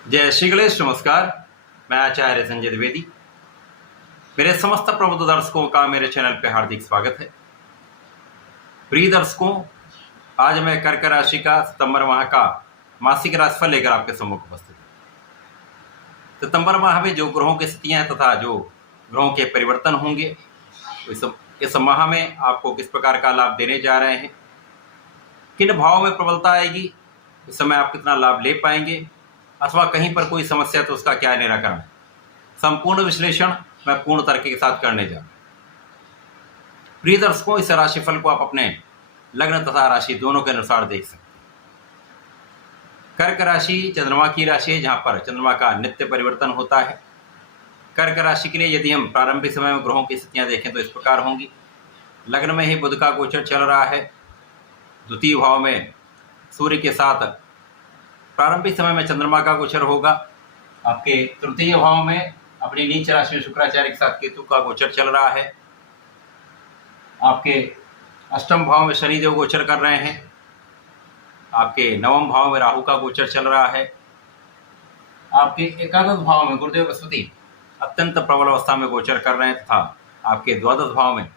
जय श्री गणेश। नमस्कार, मैं आचार्य संजय द्विवेदी। मेरे समस्त प्रबुद्ध दर्शकों का मेरे चैनल पे हार्दिक स्वागत है। प्रिय दर्शकों, आज मैं कर्क राशि का सितंबर माह का मासिक राशिफल लेकर आपके सम्मुख उपस्थित हूँ। सितंबर माह में जो ग्रहों की स्थितियां तथा जो ग्रहों के परिवर्तन होंगे, इस माह में आपको किस प्रकार का लाभ देने जा रहे हैं, किन भावों में प्रबलता आएगी, इस समय आप कितना लाभ ले पाएंगे अथवा कहीं पर कोई समस्या तो उसका क्या निराकरण, संपूर्ण विश्लेषण मैं पूर्ण तर्क के साथ करने जा रहा हूं। प्रिय दर्शकों, इस राशिफल को आप अपने लग्न तथा राशि दोनों के अनुसार देख सकते हैं। कर्क राशि चंद्रमा की राशि है, जहां पर चंद्रमा का नित्य परिवर्तन होता है। कर्क राशि के लिए यदि हम प्रारंभिक समय में ग्रहों की स्थितियां देखें तो इस प्रकार होंगी। लग्न में ही बुध का गोचर चल रहा है, द्वितीय भाव में सूर्य के साथ प्रारंभिक समय में चंद्रमा का गोचर होगा। आपके तृतीय भाव में अपनी नीच राशि में शुक्राचार्य के साथ केतु का गोचर चल रहा है। आपके अष्टम भाव में शनिदेव गोचर कर रहे हैं। आपके नवम भाव में राहु का गोचर चल रहा है। आपके एकादश भाव में गुरुदेव बृहस्पति अत्यंत प्रबल अवस्था में गोचर कर रहे हैं तथा आपके द्वादश भाव में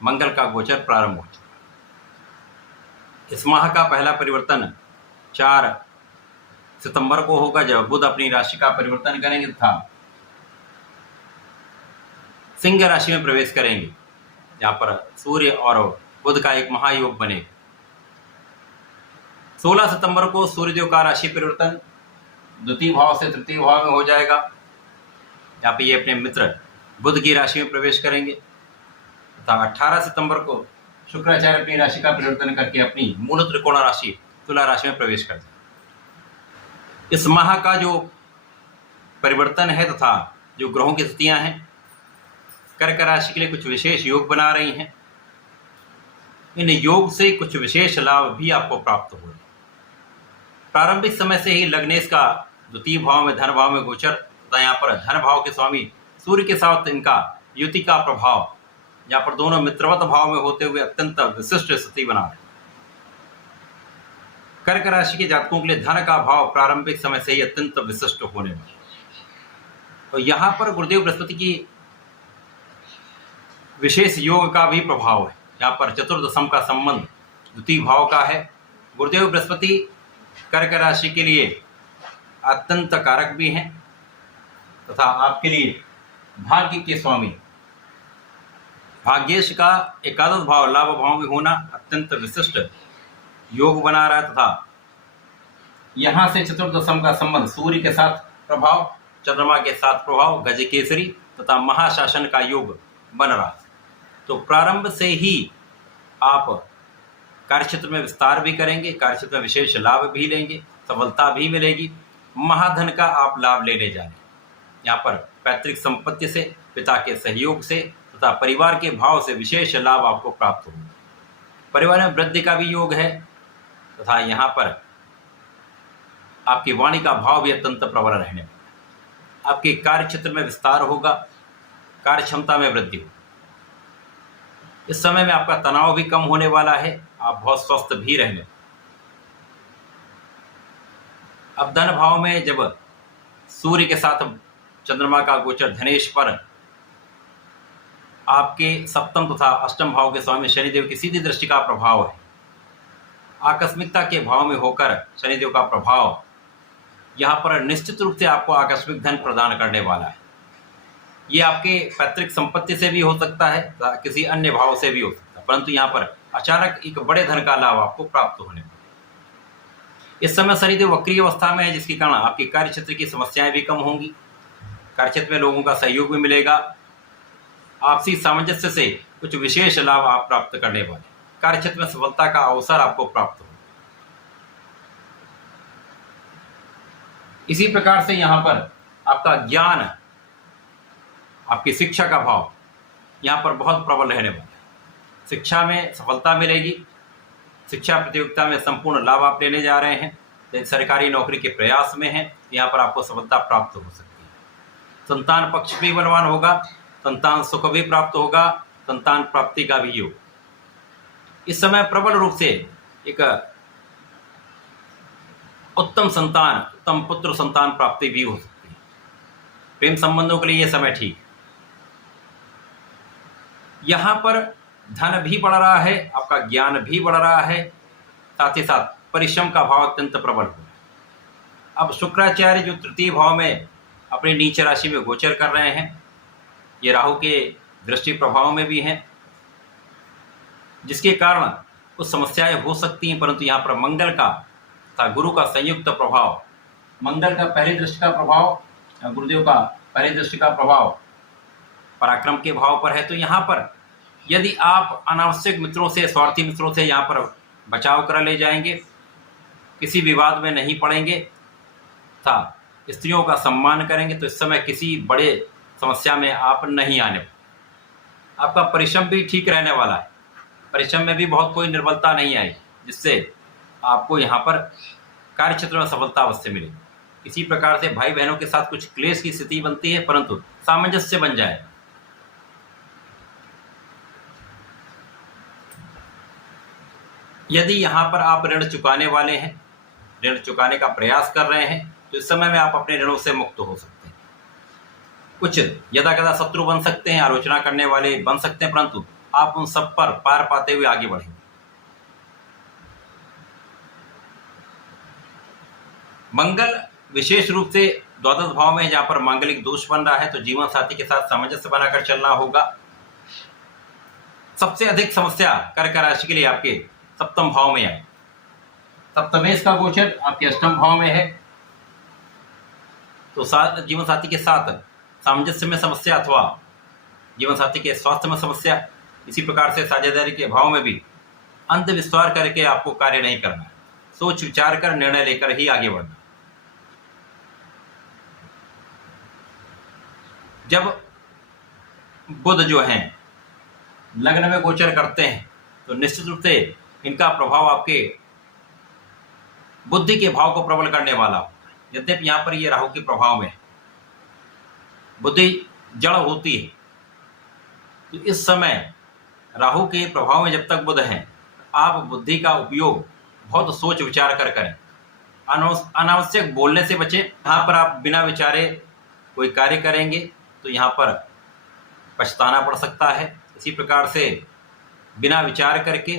मंगल का गोचर प्रारंभ हो चुका है। इस माह का पहला परिवर्तन 4 सितंबर को होगा, जब बुध अपनी राशि का परिवर्तन करेंगे तथा सिंह राशि में प्रवेश करेंगे, जहां पर सूर्य और बुध का एक महायोग बनेगा। 16 सितंबर को सूर्यदेव का राशि परिवर्तन द्वितीय भाव से तृतीय भाव में हो जाएगा, जहां पे ये अपने मित्र बुध की राशि में प्रवेश करेंगे तथा 18 सितंबर को शुक्राचार्य अपनी राशि का परिवर्तन करके अपनी मूल त्रिकोण राशि तुला राशि में प्रवेश करते हैं। इस माह का जो परिवर्तन है तथा जो ग्रहों की स्थितियां हैं, कर्क राशि के लिए कुछ विशेष योग बना रही हैं। इन योग से कुछ विशेष लाभ भी आपको प्राप्त हो रहे हैं। प्रारंभिक समय से ही लग्नेश का द्वितीय भाव में धन भाव में गोचर तथा यहाँ पर धन भाव के स्वामी सूर्य के साथ इनका युति का प्रभाव, यहाँ पर दोनों मित्रवत भाव में होते हुए अत्यंत विशिष्ट स्थिति बना रहे हैं। कर्क राशि के जातकों के लिए धन का भाव प्रारंभिक समय से ही अत्यंत विशिष्ट होने वाला है। तो यहाँ पर गुरुदेव बृहस्पति की विशेष योग का भी प्रभाव है। यहाँ पर चतुर्दशम का संबंध द्वितीय भाव का है। गुरुदेव बृहस्पति कर्क राशि के लिए अत्यंत कारक भी हैं तथा आपके लिए भाग्य के स्वामी, भाग्येश का एकादश भाव लाभ भाव में होना अत्यंत विशिष्ट योग बना रहा है तथा यहां से चतुर्दशम का संबंध सूर्य के साथ प्रभाव, चंद्रमा के साथ प्रभाव, गजकेसरी तथा महाशासन का योग बन रहा है। तो प्रारंभ से ही आप कार्यक्षेत्र में विस्तार भी करेंगे, कार्यक्षेत्र में विशेष लाभ भी लेंगे, सफलता भी मिलेगी, महाधन का आप लाभ लेने जा रहे हैं। यहाँ पर पैतृक संपत्ति से, पिता के सहयोग से तथा परिवार के भाव से विशेष लाभ आपको प्राप्त होगा। परिवार में वृद्धि का भी योग है तथा यहाँ पर आपकी वाणी का भाव भी अत्यंत प्रबल रहने वाला है। आपके कार्य क्षेत्र में विस्तार होगा, कार्य क्षमता में वृद्धि होगी। इस समय में आपका तनाव भी कम होने वाला है, आप बहुत स्वस्थ भी रहने। अब धन भाव में जब सूर्य के साथ चंद्रमा का गोचर धनेश पर आपके सप्तम तथा अष्टम भाव के स्वामी शनिदेव की सीधी दृष्टि का प्रभाव है। आकस्मिकता के भाव में होकर शनिदेव का प्रभाव यहाँ पर निश्चित रूप से आपको आकस्मिक धन प्रदान करने वाला है। ये आपके पैतृक संपत्ति से भी हो सकता है, किसी अन्य भाव से भी हो सकता है, परंतु यहाँ पर अचानक एक बड़े धन का लाभ आपको प्राप्त होने वाला है। इस समय शनिदेव वक्रीय अवस्था में है, जिसके कारण आपके कार्य क्षेत्र की समस्याएं भी कम होंगी, कार्य क्षेत्र में लोगों का सहयोग भी मिलेगा, आपसी सामंजस्य से कुछ विशेष लाभ आप प्राप्त करने वाले, कार्य क्षेत्र में सफलता का अवसर आपको प्राप्त हो। इसी प्रकार से यहाँ पर आपका ज्ञान, आपकी शिक्षा का भाव यहाँ पर बहुत प्रबल रहने वाला है। शिक्षा में सफलता मिलेगी, शिक्षा प्रतियोगिता में संपूर्ण लाभ आप लेने जा रहे हैं। तो सरकारी नौकरी के प्रयास में हैं, यहाँ पर आपको सफलता प्राप्त हो सकती है। संतान पक्ष भी बलवान होगा, संतान सुख भी प्राप्त होगा, संतान प्राप्ति का भी योग। इस समय प्रबल रूप से एक उत्तम संतान, उत्तम पुत्र संतान प्राप्ति भी हो सकती है। प्रेम संबंधों के लिए यह समय ठीक है। यहाँ पर धन भी बढ़ रहा है, आपका ज्ञान भी बढ़ रहा है, साथ ही साथ परिश्रम का भाव अत्यंत प्रबल हो रहा है। अब शुक्राचार्य जो तृतीय भाव में अपनी नीच राशि में गोचर कर रहे हैं, ये राहु के दृष्टि प्रभाव में भी हैं, जिसके कारण कुछ समस्याएं हो सकती हैं। परंतु यहाँ पर मंगल का तथा गुरु का संयुक्त प्रभाव, मंगल का पहली दृष्टि का प्रभाव, गुरुदेव का पहली दृष्टि का प्रभाव पराक्रम के भाव पर है। तो यहाँ पर यदि आप अनावश्यक मित्रों से, स्वार्थी मित्रों से यहाँ पर बचाव कर ले जाएंगे, किसी विवाद में नहीं पड़ेंगे तथा स्त्रियों का सम्मान करेंगे, तो इस समय किसी बड़े समस्या में आप नहीं आने। आपका परिश्रम भी ठीक रहने वाला है, परिश्रम में भी बहुत कोई निर्बलता नहीं आएगी, जिससे आपको यहाँ पर कार्य क्षेत्र में सफलता अवश्य मिलेगी। किसी प्रकार से भाई बहनों के साथ कुछ क्लेश की स्थिति बनती है, परंतु सामंजस्य बन जाए। यदि यहाँ पर आप ऋण चुकाने वाले हैं, ऋण चुकाने का प्रयास कर रहे हैं, तो इस समय में आप अपने ऋणों से मुक्त हो सकते हैं। कुछ यदाकदा शत्रु बन सकते हैं, आलोचना करने वाले बन सकते हैं, परंतु आप उन सब पर पार पाते हुए आगे बढ़ेंगे। मंगल विशेष रूप से द्वादश भाव में, जहां पर मांगलिक दोष बन रहा है, तो जीवन साथी के साथ सामंजस्य बनाकर चलना होगा। सबसे अधिक समस्या कर्क राशि के लिए आपके सप्तम भाव में है। सप्तमेश का गोचर आपके अष्टम भाव में है, तो जीवन साथी के साथ सामंजस्य में समस्या अथवा जीवन साथी के स्वास्थ्य में समस्या। इसी प्रकार से साझेदारी के भाव में भी अंधविश्वास करके आपको कार्य नहीं करना है, सोच विचार कर निर्णय लेकर ही आगे बढ़ना। जब बुध जो हैं लग्न में गोचर करते हैं, तो निश्चित रूप से इनका प्रभाव आपके बुद्धि के भाव को प्रबल करने वाला हो। यद्यपि यहाँ पर ये राहु के प्रभाव में बुद्धि जड़ होती है, तो इस समय राहु के प्रभाव में जब तक बुध हैं, आप बुद्धि का उपयोग बहुत सोच विचार कर करें। अनावश्यक बोलने से बचें। यहाँ पर आप बिना विचारे कोई कार्य करेंगे तो यहाँ पर पछताना पड़ सकता है। इसी प्रकार से बिना विचार करके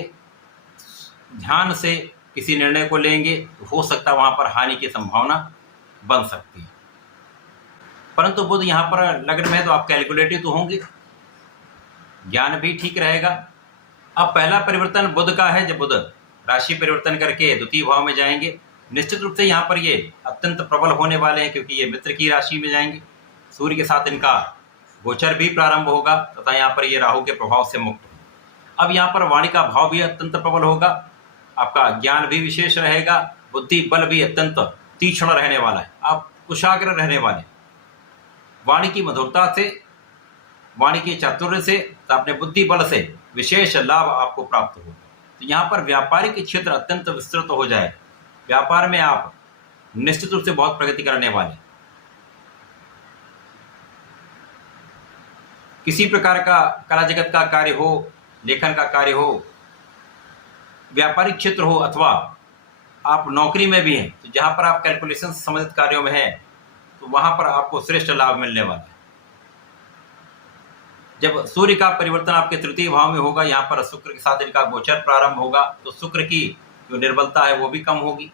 ध्यान से किसी निर्णय को लेंगे तो हो सकता है वहाँ पर हानि की संभावना बन सकती है। परंतु बुध यहाँ पर लग्न में है, तो आप कैलकुलेटिव तो होंगे, ज्ञान भी ठीक रहेगा। अब पहला परिवर्तन बुध का है, जब बुध राशि परिवर्तन करके द्वितीय भाव में जाएंगे, निश्चित रूप से यहाँ पर ये अत्यंत प्रबल होने वाले हैं, क्योंकि ये मित्र की राशि में जाएंगे। सूर्य के साथ इनका गोचर भी प्रारंभ होगा तथा यहाँ पर ये राहु के प्रभाव से मुक्त। अब यहाँ पर वाणी का भाव भी अत्यंत प्रबल होगा, आपका ज्ञान भी विशेष रहेगा, बुद्धि बल भी अत्यंत तीक्ष्ण रहने वाला है, आप कुशाग्र रहने वाले। वाणी की मधुरता से, वाणी के चातुर्य से, अपने बुद्धि बल से विशेष लाभ आपको प्राप्त होगा। तो यहाँ पर व्यापारिक क्षेत्र अत्यंत विस्तृत हो जाए, व्यापार में आप निश्चित रूप से बहुत प्रगति करने वाले। किसी प्रकार का कला जगत का कार्य हो, लेखन का कार्य हो, व्यापारिक क्षेत्र हो, अथवा आप नौकरी में भी हैं, तो जहाँ पर आप कैलकुलेशन संबंधित कार्यों में हैं, तो वहाँ पर आपको श्रेष्ठ लाभ मिलने वाला है। जब सूर्य का परिवर्तन आपके तृतीय भाव में होगा, यहाँ पर शुक्र के साथ इनका गोचर प्रारंभ होगा, तो शुक्र की जो निर्बलता है वो भी कम होगी,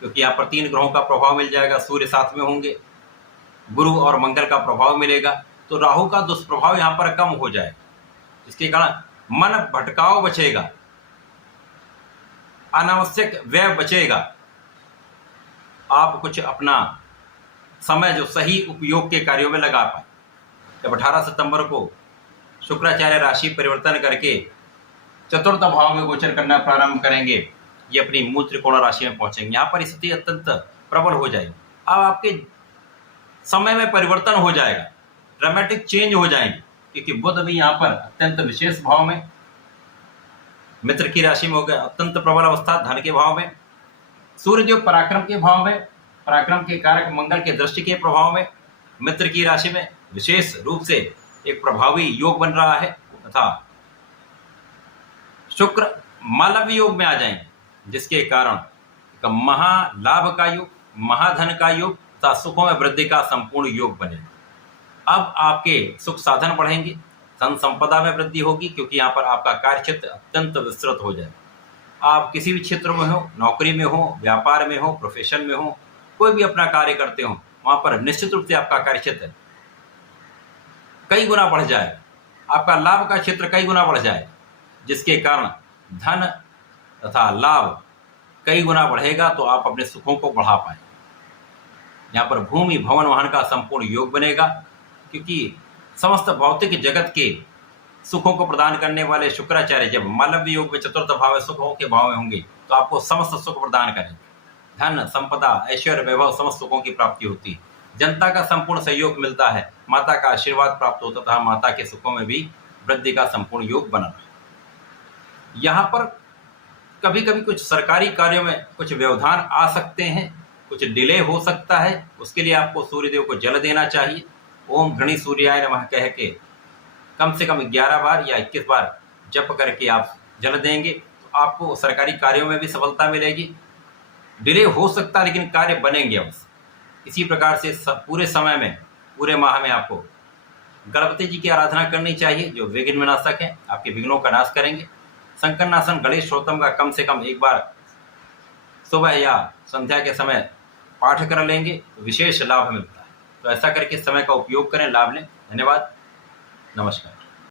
क्योंकि यहाँ पर 3 ग्रहों का प्रभाव मिल जाएगा, सूर्य साथ में होंगे, गुरु और मंगल का प्रभाव मिलेगा, तो राहु का दुष्प्रभाव यहाँ पर कम हो जाएगा, जिसके कारण मन भटकाव बचेगा, अनावश्यक व्यय बचेगा। आप कुछ अपना समय जो सही उपयोग के कार्यों में लगा पाए। जब 18 सितंबर को शुक्राचार्य राशि परिवर्तन करके चतुर्थ भाव में गोचर करना प्रारंभ करेंगे, ये अपनी मूल त्रिकोण राशि में पहुंचेंगे। यहाँ पर स्थिति अत्यंत प्रबल हो जाएगी। अब आपके समय में परिवर्तन हो जाएगा, ड्रामेटिक चेंज हो जाएंगे, क्योंकि बुध भी यहाँ पर अत्यंत विशेष भाव में, मित्र की राशि में हो गया, अत्यंत प्रबल अवस्था धन के भाव में। सूर्य जो पराक्रम के भाव में, पराक्रम के कारक मंगल के दृष्टि के प्रभाव में, मित्र की राशि में विशेष रूप से एक प्रभावी योग बन रहा है, तथा शुक्र मालव योग में आ जाएंगे, जिसके कारण आपका महालाभ का योग, महाधन का योग तथा सुखों में वृद्धि का संपूर्ण योग बनेगा। अब आपके सुख साधन बढ़ेंगे, धन संपदा में वृद्धि होगी, क्योंकि यहाँ पर आपका कार्य क्षेत्र अत्यंत विस्तृत हो जाएगा। आप किसी भी क्षेत्र में हो, नौकरी में हो, व्यापार में हो, प्रोफेशन में हो, कोई भी अपना कार्य करते हो, वहां पर निश्चित रूप से आपका कार्य क्षेत्र कई गुना बढ़ जाए, आपका लाभ का क्षेत्र कई गुना बढ़ जाए, जिसके कारण धन तथा लाभ कई गुना बढ़ेगा, तो आप अपने सुखों को बढ़ा पाए। यहाँ पर भूमि भवन वाहन का संपूर्ण योग बनेगा, क्योंकि समस्त भौतिक जगत के सुखों को प्रदान करने वाले शुक्राचार्य जब मालव्य योग में चतुर्थ भाव सुखों के भाव में होंगे, तो आपको समस्त सुख प्रदान करेंगे। धन संपदा ऐश्वर्य वैभव समस्त सुखों की प्राप्ति होती है, जनता का संपूर्ण सहयोग मिलता है, माता का आशीर्वाद प्राप्त होता तथा माता के सुखों में भी वृद्धि का संपूर्ण योग बना रहा। यहाँ पर कभी कभी कुछ सरकारी कार्यों में कुछ व्यवधान आ सकते हैं, कुछ डिले हो सकता है, उसके लिए आपको सूर्यदेव को जल देना चाहिए। ओम घृणी सूर्याय नमः कह के कम से कम 11 बार या 21 बार जप करके आप जल देंगे, तो आपको सरकारी कार्यों में भी सफलता मिलेगी। डिले हो सकता है, लेकिन कार्य बनेंगे अवश्य। इसी प्रकार से पूरे समय में, पूरे माह में आपको गणपति जी की आराधना करनी चाहिए, जो विघ्न विनाशक है, आपके विघ्नों का नाश करेंगे। संकरनाशन गणेश स्तोत्रम का कम से कम एक बार सुबह या संध्या के समय पाठ कर लेंगे, तो विशेष लाभ मिलता है। तो ऐसा करके समय का उपयोग करें, लाभ लें। धन्यवाद, नमस्कार।